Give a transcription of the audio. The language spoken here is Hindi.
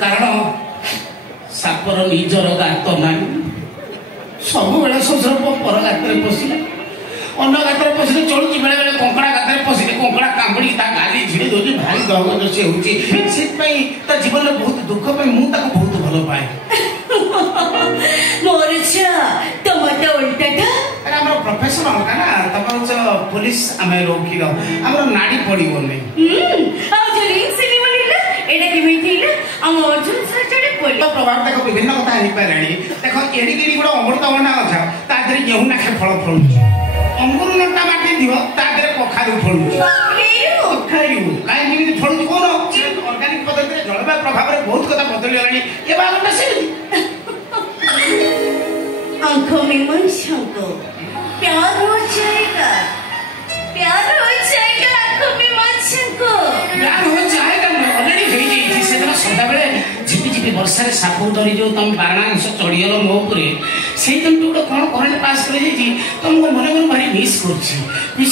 कारण सापर निजर गात ना सब बेले शोषण पर गाତରେ पशिले अन्न गाତରେ पशिले चलुची बेले बेले कंकड़ा गाତରେ पशिले कंकड़ा कामुड़ी ता गाली झिड़ी दौर भारी दहगत से होता जीवन में बहुत दुख पाए मुझे बहुत भल पाए मोर छुआ तुम तो उल्टा अरे आम प्रोफेशन अलगा ना तुम हूँ पुलिस आम वकील आम नाड़ी पड़ो प्रभाव देख विभिन्न कथा हो पारे देख एडिकी गोटे अमृतभंडा गछ तादे गेहूं नाखे फल फलू अंगुर लटा बाटी दिव तादे कखारू फलू कखारू कहीं फलू कौन अर्गानिक पद्धति जलवायु प्रभाव में बहुत कथा बदली गलानी ये बागटा से आंखों में मन छको प्यार हो जाएगा आंखों में मन छको प्यार हो जाएगा ऑलरेडी हो गई से दिन सदा बेले झिपी वर्षा साप धरी जो तुम बारणांश चढ़ीगल मो उपरे से दिन गोटे कौन करेन्ट पास कर तुमको मन मन भारी मिस कर